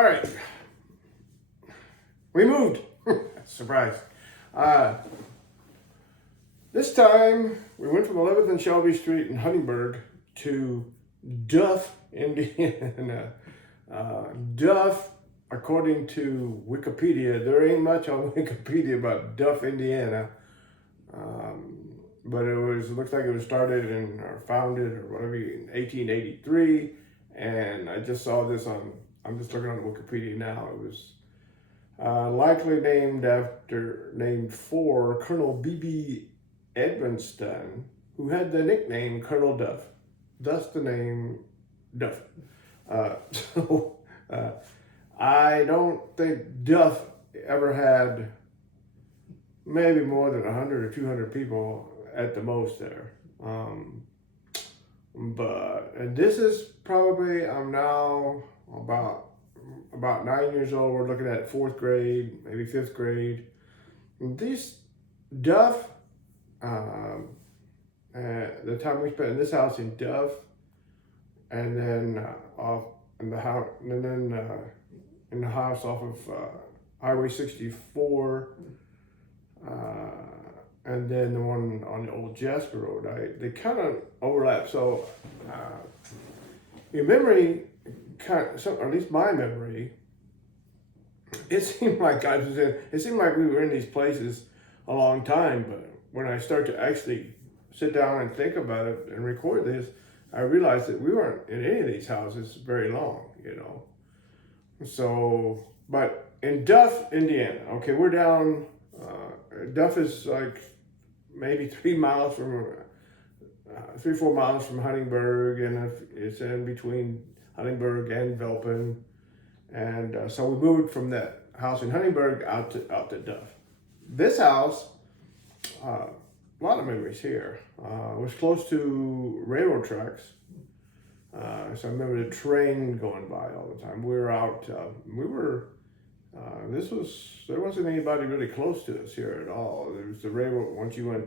All right, we moved. Surprise. Uh, this time we went from 11th and Shelby Street in Huntingburg to Duff, Indiana. Duff, according to Wikipedia, there ain't much on Wikipedia about Duff, Indiana. But it looks like it was started or founded or whatever in 1883. And I just saw this I'm just looking on Wikipedia now. It was likely named for Colonel B.B. Edmonston, who had the nickname Colonel Duff. Thus the name Duff. So I don't think Duff ever had maybe more than 100 or 200 people at the most there. And this is probably, I'm now about 9 years old. We're looking at fourth grade, maybe fifth grade. These Duff, the time we spent in this house in Duff, and then off in the house, and then in the house off of Highway 64, and then the one on the old Jasper Road. They kind of overlap. So your memory, or at least my memory, it seemed like we were in these places a long time. But when I start to actually sit down and think about it and record this, I realized that we weren't in any of these houses very long, So, but in Duff, Indiana, okay, we're down. Duff is like maybe 3 miles from 3-4 miles from Huntingburg, and it's in between Huntingburg and Velpen. And so we moved from that house in Huntingburg out to Duff. This house, a lot of memories here. Was close to railroad tracks. So I remember the train going by all the time. We were out, there wasn't anybody really close to us here at all. There was the railroad, once you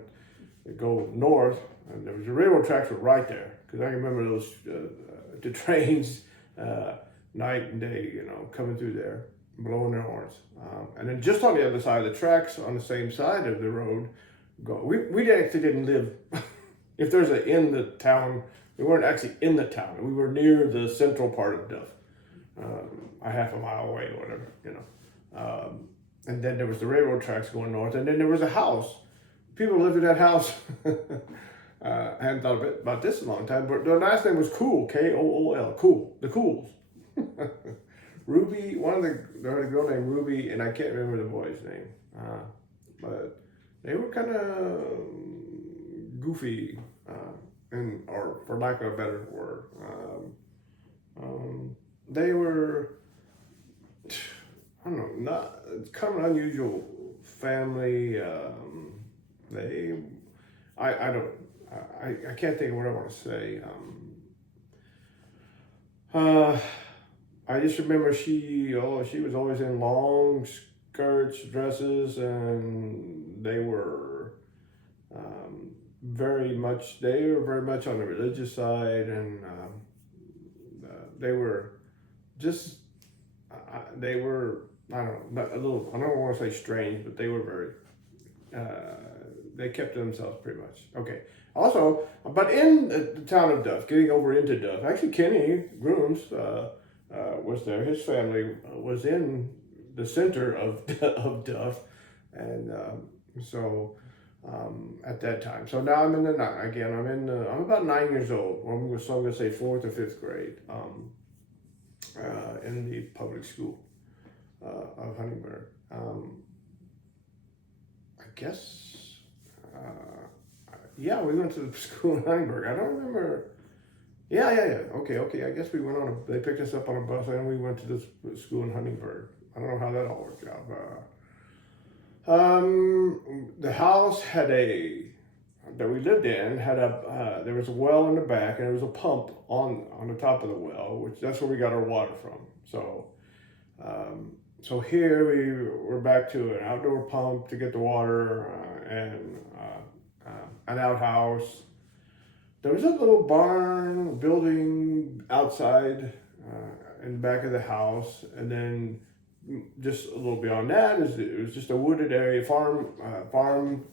go north, and there was the railroad tracks were right there. Because I remember those, the trains, night and day, coming through there, blowing their horns. And then just on the other side of the tracks, on the same side of the road, we actually didn't live, if there's in the town, we weren't actually in the town. We were near the central part of Duff, a half a mile away or whatever, and then there was the railroad tracks going north, and then there was a house. People lived in that house. I hadn't thought about this in a long time, but the last name was Cool, K-O-O-L, Cool, the Cools. Ruby, there was a girl named Ruby, and I can't remember the boy's name, but they were kind of goofy, or for lack of a better word, they were, I don't know, it's kind of an unusual family. I can't think of what I want to say. I just remember she was always in long skirts, dresses, and they were very much on the religious side, and they were just I don't know, I don't want to say strange, but they were very they kept to themselves pretty much. Okay. Also, but in the town of Duff, getting over into Duff, actually Kenny Grooms was there. His family was in the center of Duff, and so at that time. So now I'm I'm about 9 years old. So I'm going to say fourth or fifth grade in the public school of Huntingburg. I guess. Yeah, we went to the school in Huntingburg. I don't remember. Yeah. Okay. I guess we went they picked us up on a bus and we went to the school in Huntingburg. I don't know how that all worked out. The house that we lived in had there was a well in the back, and there was a pump on the top of the well, that's where we got our water from. So here we're back to an outdoor pump to get the water, and an outhouse. There was a little barn building outside, in the back of the house, and then just a little beyond that is it was just a wooded area, farm,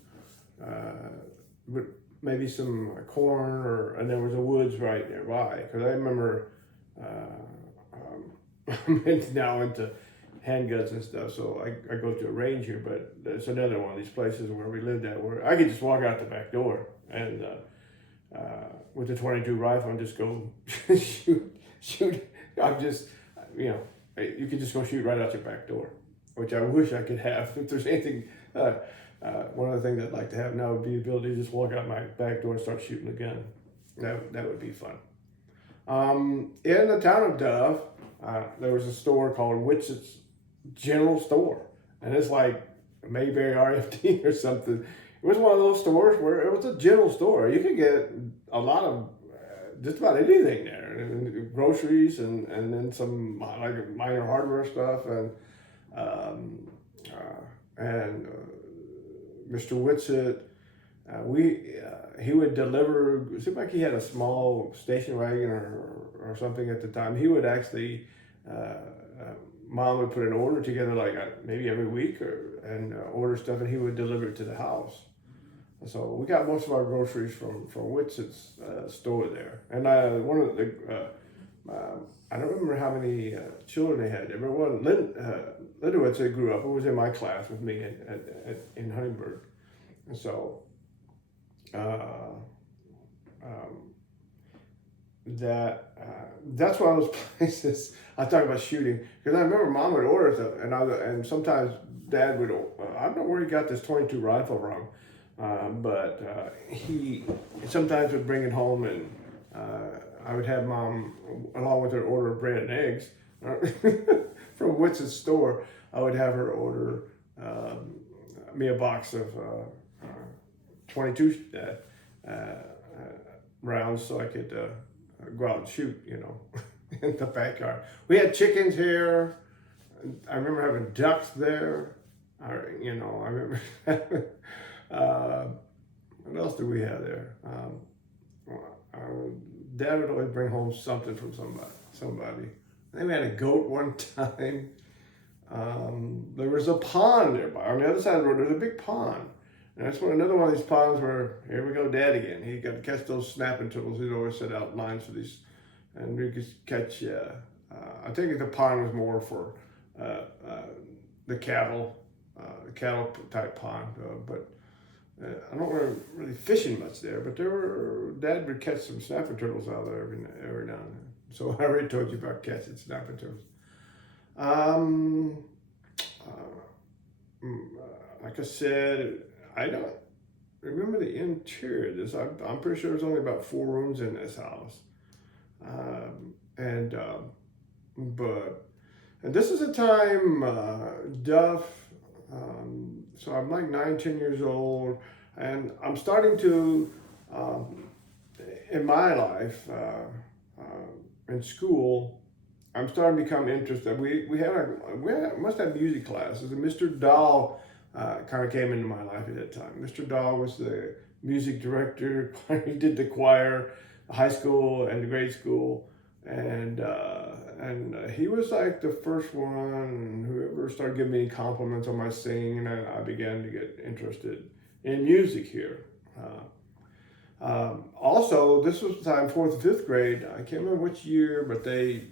with maybe some corn, and there was a woods right nearby. Because I remember I'm now into handguns and stuff, so I go to a range here, but it's another one of these places where we lived at where I could just walk out the back door and with the 22 rifle and just go shoot. I'm just, you could just go shoot right out your back door, which I wish I could have. If there's anything, one of the things I'd like to have now would be the ability to just walk out my back door and start shooting a gun. That would be fun. In the town of Duff, there was a store called Witzett's General Store, and it's like Mayberry RFD or something. It was one of those stores where it was a general store. You could get a lot of just about anything there, and groceries and then some like minor hardware stuff, and Mr. Witzel, he would deliver. It seemed like he had a small station wagon or something at the time. He would actually, Mom would put an order together like maybe every week and order stuff, and he would deliver it to the house. So we got most of our groceries from Witzett's store there. And one of the, I don't remember how many children they had. Everyone, Linda Witzett grew up, who was in my class with me in Huntingburg. And so that's one of those places I talk about shooting, because I remember Mom would order stuff, and sometimes Dad would, I don't know where he got this 22 rifle from. But he sometimes would bring it home, and I would have Mom, along with her order of bread and eggs from Witzett's store, I would have her order me a box of 22 rounds so I could go out and shoot, in the backyard. We had chickens here. I remember having ducks there. I remember what else did we have there? Dad would always bring home something from somebody. I think we had a goat one time. There was a pond nearby. On the other side of the road, there's a big pond. And that's another one of these ponds where, here we go, Dad again. He got to catch those snapping turtles. He'd always set out lines for these. And we could catch, I think the pond was more for the cattle type pond. But I don't remember really fishing much there, but Dad would catch some snapping turtles out there every now and then. So I already told you about catching snapping turtles. Like I said, I don't remember the interior of this. I'm pretty sure there's only about 4 rooms in this house. And this is a time, Duff, so I'm like 9-10 years old, and I'm starting to, in my life, in school, I'm starting to become interested. We must have music classes, and Mr. Dahl kind of came into my life at that time. Mr. Dahl was the music director. He did the choir, the high school and the grade school, and he was like the first one who ever started giving me compliments on my singing, and I began to get interested in music here. Also, this was the time, 4th and 5th grade. I can't remember which year, but they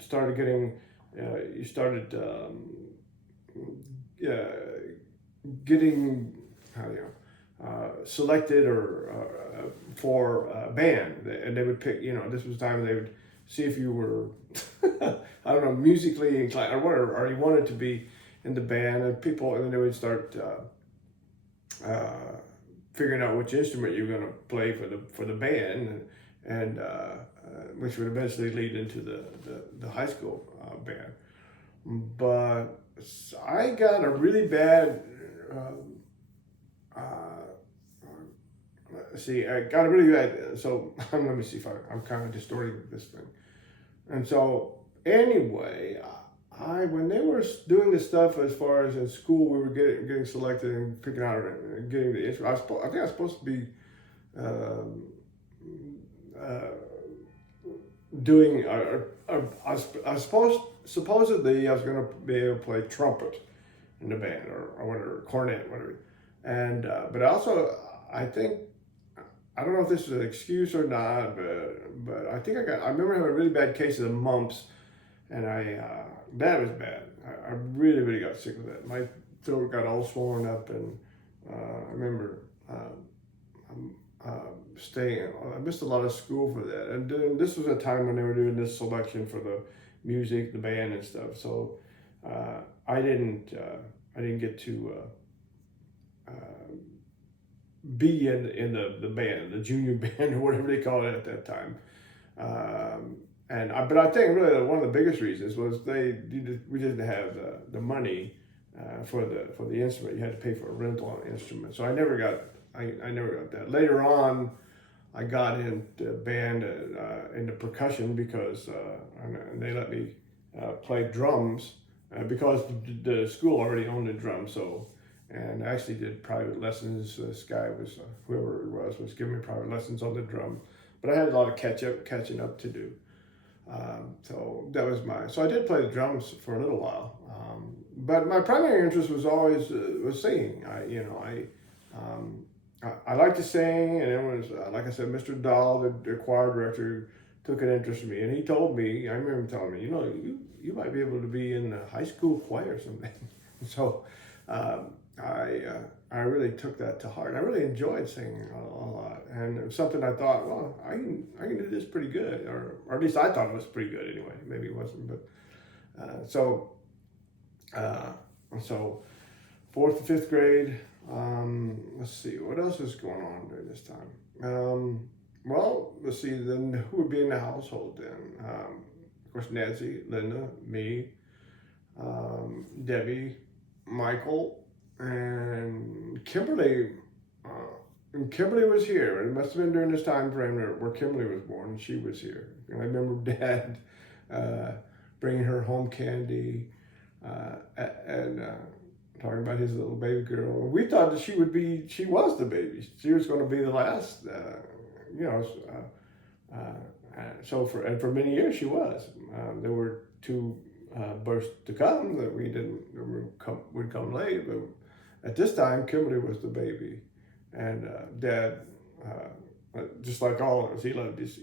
started getting, getting, selected or for a band, and they would pick. This was the time they would see if you were, I don't know, musically inclined or whatever, or you wanted to be in the band, and then they would start figuring out which instrument you're going to play for the band, and which would eventually lead into the high school band. But I got a really bad. I got a really bad. So let me see if I'm kind of distorting this thing. And so anyway, when they were doing this stuff as far as in school, we were getting selected and picking out and getting the instrument. I think I was supposed to be doing. I suppose supposedly I was going to be able to play trumpet in the band or whatever, cornet, whatever. And but also I think I don't know if this is an excuse or not, but I think I remember having a really bad case of the mumps, and that was bad. I really really got sick of that. My throat got all swollen up, and I remember staying. I missed a lot of school for that, and this was a time when they were doing this selection for the music, the band, and stuff. So I didn't get to be in the band, the junior band, or whatever they called it at that time. But I think really one of the biggest reasons was we didn't have the money for the instrument. You had to pay for a rental on the instrument, so I never got that. Later on, I got into band into percussion because and they let me play drums because the school already owned the drums. So, and I actually did private lessons. This guy was whoever it was giving me private lessons on the drum, but I had a lot of catching up to do. So that was so I did play the drums for a little while. But my primary interest was always was singing. I like to sing, and it was like I said, Mr. Dahl, the choir director, took an interest in me, and he told me. I remember him telling me, you might be able to be in the high school choir someday. So I really took that to heart. I really enjoyed singing a lot, and it was something I thought, well, I can do this pretty good, or at least I thought it was pretty good anyway. Maybe it wasn't, but so 4th to 5th grade. Let's see, what else is going on during this time? Well, let's see, then who would be in the household then? Of course, Nancy, Linda, me, Debbie, Michael, and Kimberly. And Kimberly was here. It must have been during this time frame where Kimberly was born, and she was here. And I remember Dad bringing her home candy and talking about his little baby girl. We thought that she was the baby. She was going to be the last, so for many years she was. There were 2 births to come that would come late, but at this time Kimberly was the baby, and Dad, just like all of us, he loved his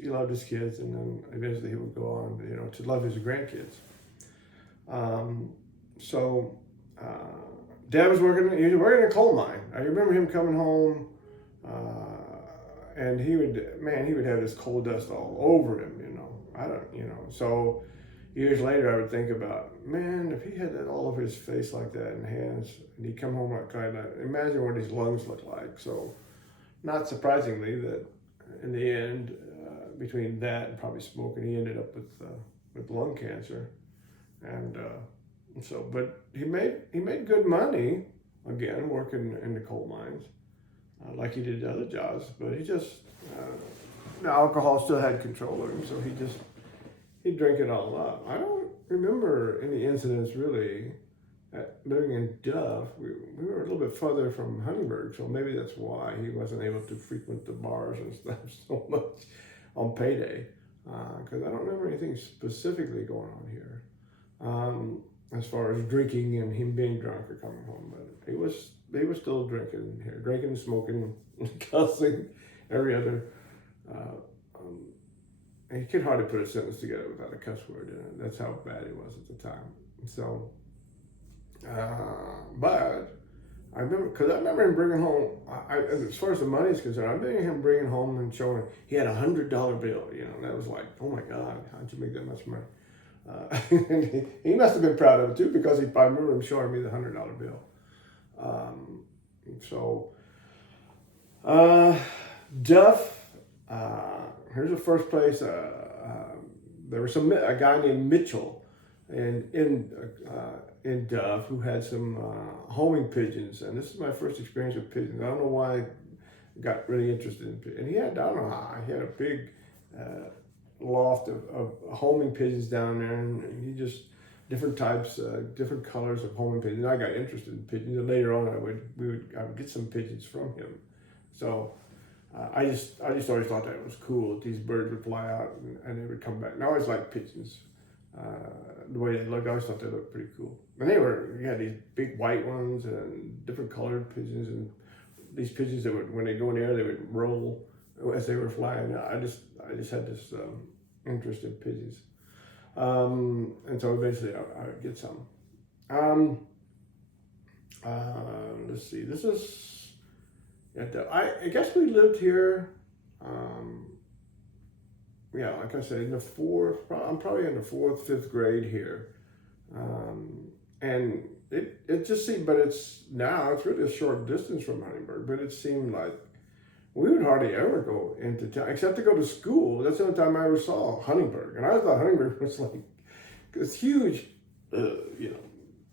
kids, and then eventually he would go on, to love his grandkids. Dad was working. He was working in a coal mine. I remember him coming home, and he would have this coal dust all over him. So years later, I would think about, man, if he had that all over his face like that and hands, and he'd come home like that, imagine what his lungs look like. So, not surprisingly, that in the end, between that and probably smoking, he ended up with lung cancer, and. But he made good money, again, working in the coal mines, like he did other jobs. But he just, the alcohol still had control of him, so he'd drink it all up. I don't remember any incidents really. Living in Duff, we were a little bit further from Huntingburg, so maybe that's why he wasn't able to frequent the bars and stuff so much on payday, because I don't remember anything specifically going on here. As far as drinking and him being drunk or coming home, but he was still drinking here, drinking, smoking, cussing, every other. And he could hardly put a sentence together without a cuss word in it. That's how bad it was at the time. So, but I remember him bringing home. As far as the money is concerned, I remember him bringing home and showing he had $100 bill. That was like, oh my God, how'd you make that much money? He must have been proud of it too, because I remember him showing me the $100 bill. Duff. Here's the first place. There was a guy named Mitchell, in Duff, who had some homing pigeons, and this is my first experience with pigeons. I don't know why I got really interested in pigeons. And he had a big loft of homing pigeons down there, and he just different types, different colors of homing pigeons. I got interested in pigeons, and later on I would get some pigeons from him. So I just always thought that was cool. These birds would fly out and they would come back. And I always liked pigeons. The way they looked, I always thought they looked pretty cool. And you had these big white ones and different colored pigeons, and these pigeons that would, when they go in the air, they would roll as they were flying. I just had this interest in pigeons. And so eventually I would get some. Let's see, this is, I guess we lived here, like I said, in the I'm probably in the 4th, 5th grade here. And it just seemed, but it's really a short distance from Huntingburg, but it seemed like we would hardly ever go into town, except to go to school. That's the only time I ever saw Huntingburg. And I thought Huntingburg was like this huge,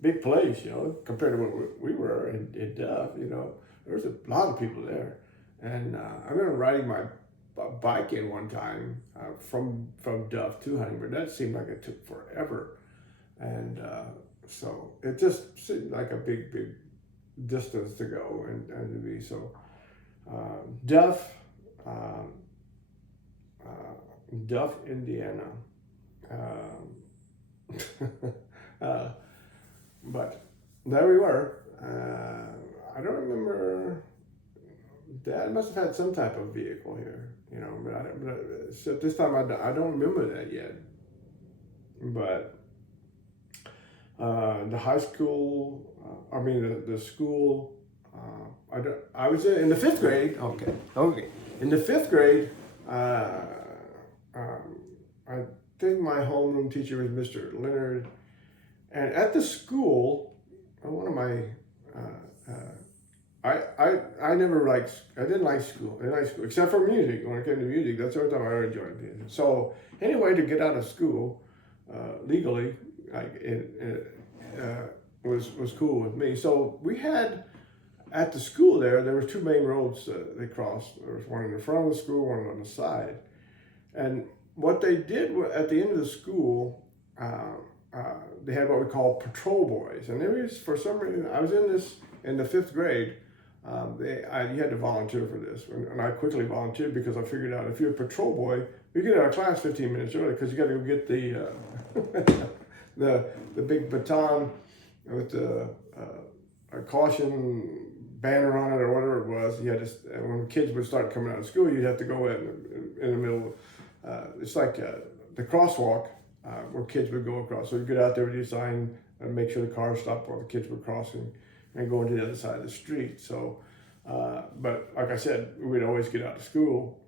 big place, compared to what we were in Duff, there was a lot of people there. And I remember riding my bike in one time from Duff to Huntingburg. That seemed like it took forever. And so it just seemed like a big distance to go and to be. So Duff, Indiana. But there we were. I don't remember. Dad must have had some type of vehicle here, but so at this time I don't remember that yet. But the high school, the school, I was in the 5th grade. Okay. In the 5th grade, I think my homeroom teacher was Mr. Leonard. And at the school, one of my, I didn't like school, except for music. When it came to music, that's the only time I ever enjoyed music. So anyway, to get out of school legally, was cool with me. So we had, at the school there were 2 main roads they crossed. There was one in the front of the school, one on the side. And what they did at the end of the school, they had what we call patrol boys. And there was, for some reason, I was in the 5th grade. You had to volunteer for this. And I quickly volunteered because I figured out if you're a patrol boy, you get out of class 15 minutes early because you got to go get the big baton with the caution banner on it or whatever it was. You had to, when kids would start coming out of school, you'd have to go in the middle. It's like the crosswalk where kids would go across. So you get out there with your sign and make sure the cars stopped while the kids were crossing and going to the other side of the street. So, but like I said, we'd always get out of school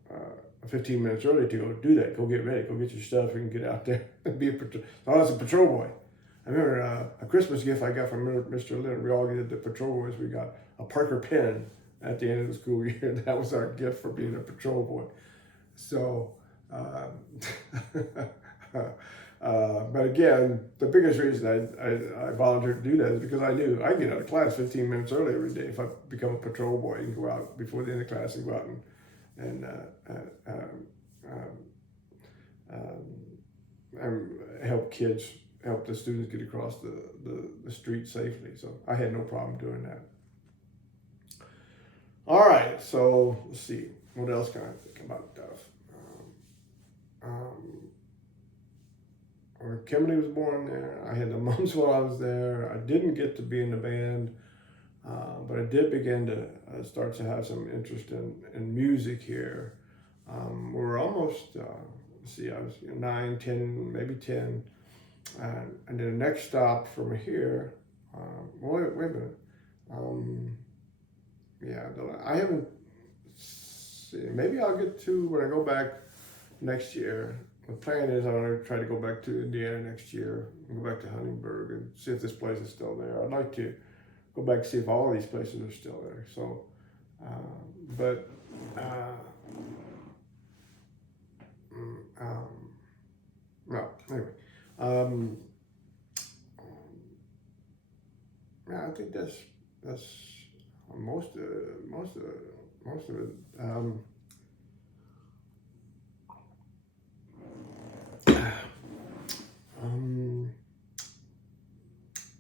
15 minutes early to go do that. Go get ready, go get your stuff and get out there and be a patrol. So I was a patrol boy. I remember a Christmas gift I got from Mr. Leonard. We all get the patrol boys. We got a Parker pen at the end of the school year. That was our gift for being a patrol boy. So, but again, the biggest reason I volunteered to do that is because I knew I get out of class 15 minutes early every day. If I become a patrol boy, you can go out before the end of class and go out and help the students get across the street safely. So I had no problem doing that. All right, so let's see. What else can I think about Duff? Kimberly was born there. I had the mumps while I was there. I didn't get to be in the band, but I did begin to start to have some interest in music here. We're almost, let's see, I was 9, 10, maybe 10. And then the next stop from here, wait a minute. I haven't seen, maybe I'll get to when I go back next year. The plan is I'm going to try to go back to Indiana next year, and go back to Huntingburg and see if this place is still there. I'd like to go back and see if all of these places are still there. So, anyway. I think that's most of it.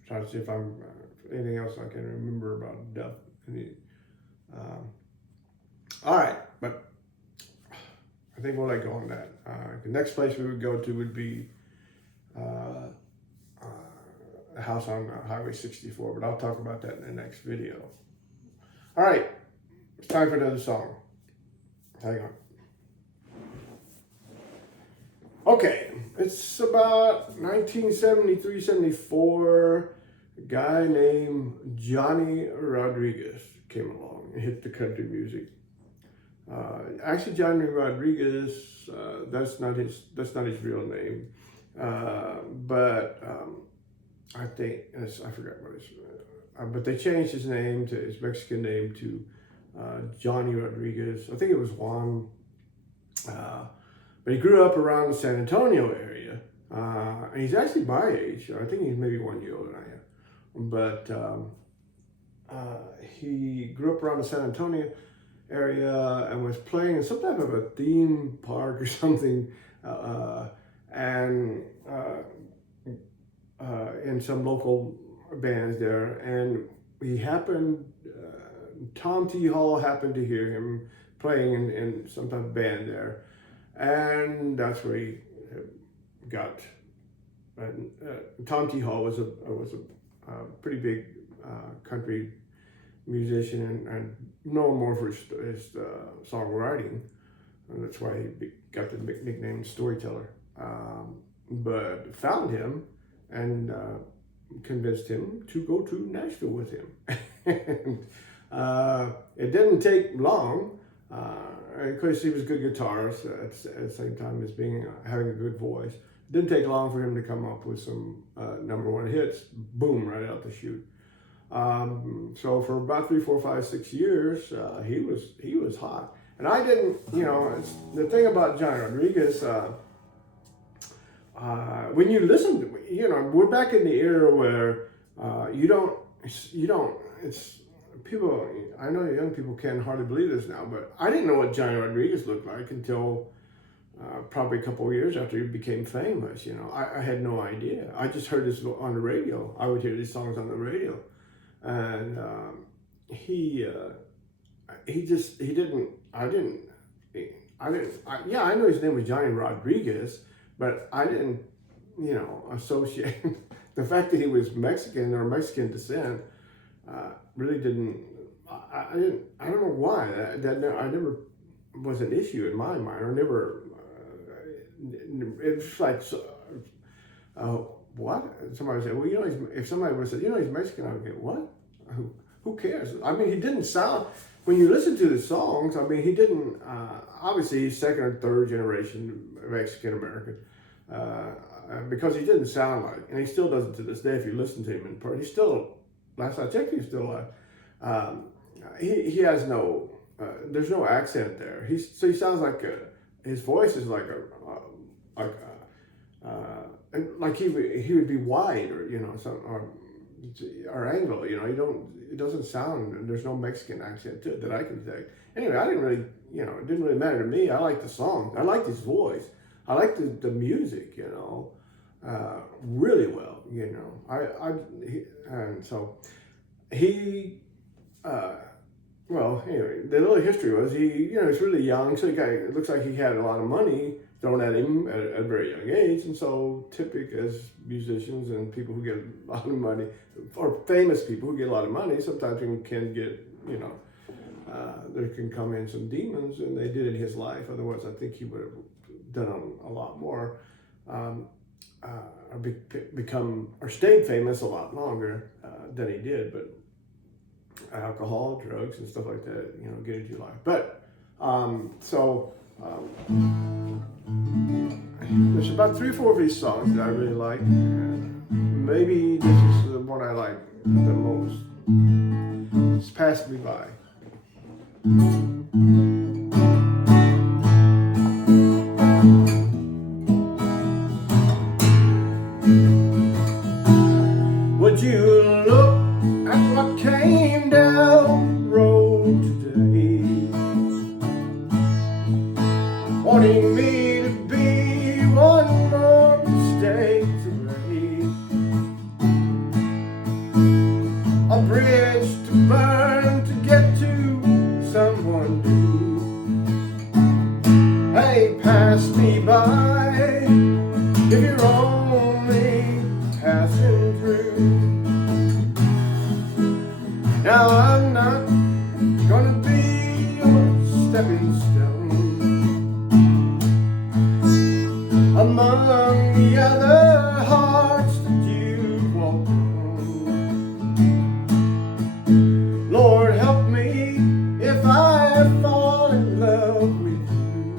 Trying to see if I'm anything else I can remember about Duff. All right. but I think we'll let go on that. The next place we would go to would be a house on Highway 64, but I'll talk about that in the next video. All right, it's time for another song. Hang on. Okay, it's about 1973, 74. A guy named Johnny Rodriguez came along and hit the country music. Actually, Johnny Rodriguez, that's not his real name, but I think I forgot what his. But they changed his name to his Mexican name to Johnny Rodriguez. I think it was Juan. But he grew up around the San Antonio area, and he's actually my age. I think he's maybe 1 year older than I am. But he grew up around the San Antonio area and was playing in some type of a theme park or something, and in some local bands there. And he happened, Tom T. Hall happened to hear him playing in some type of band there. And that's where he got. Tom T. Hall was a pretty big country musician and known more for his songwriting, and that's why he got the nickname Storyteller. But found him and convinced him to go to Nashville with him. And, it didn't take long. Of course, he was a good guitarist at the same time as having a good voice. It didn't take long for him to come up with some #1 hits. Boom, right out the chute. So for about 3, 4, 5, 6 years, he was hot. And I didn't, it's the thing about Johnny Rodriguez. When you listen to, we're back in the era where it's people. I know young people can hardly believe this now, but I didn't know what Johnny Rodriguez looked like until probably a couple of years after he became famous. I had no idea. I just heard this on the radio. I would hear these songs on the radio, and I know his name was Johnny Rodriguez, but I didn't, associate the fact that he was Mexican or Mexican descent. Really didn't. I don't know why that I never was an issue in my mind. Or never. It's like, what? Somebody said, well, if somebody would have said, he's Mexican, I would go, what? Who cares? I mean, he didn't sound. When you listen to the songs, I mean, he didn't. Obviously, he's second or third generation Mexican American. Because he didn't sound like, and he still doesn't to this day. If you listen to him in part, he's still. Last I checked, he's still alive. He has no. There's no accent there. He sounds like his voice is like he would be wide or or Anglo. It doesn't sound. There's no Mexican accent to it that I can detect. Anyway, I didn't really. It didn't really matter to me. I liked the songs. I liked his voice. I liked the music. Really well. And so he. Well, anyway, the little history was he's really young, so it looks like he had a lot of money thrown at him at a very young age, and so typical as musicians and people who get a lot of money, or famous people who get a lot of money, sometimes can get, there can come in some demons, and they did in his life. Otherwise, I think he would have done a lot more, or become or stayed famous a lot longer than he did, but. Alcohol, drugs, and stuff like that, get into your life. But there's about 3 or 4 of these songs that I really like. Maybe this is the one I like the most. It's Passed Me By. Would you look at what came down the road today, wanting me to be one more mistake away, a bridge to burn to get to someone new, passing through. Now I'm not gonna be your stepping stone among the other hearts that you walk on. Lord, help me if I fall in love with you.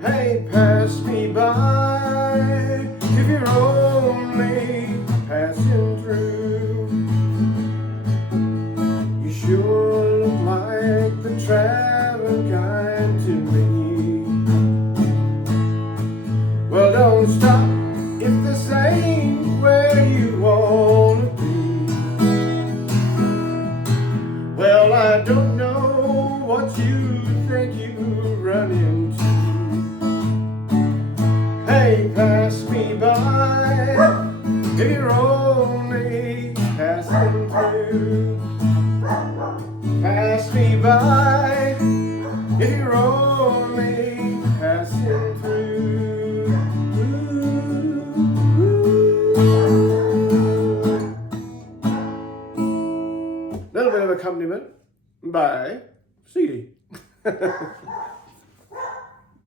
Hey, pass me by if you're only passing through. You sure look like the traveling kind to me. Well, don't stop if this ain't where you wanna be. Well, I don't know what you think you run into. Hey, pass me by if you're only passing through. Pass me by if you're only passing through. Little bit of accompaniment by CD.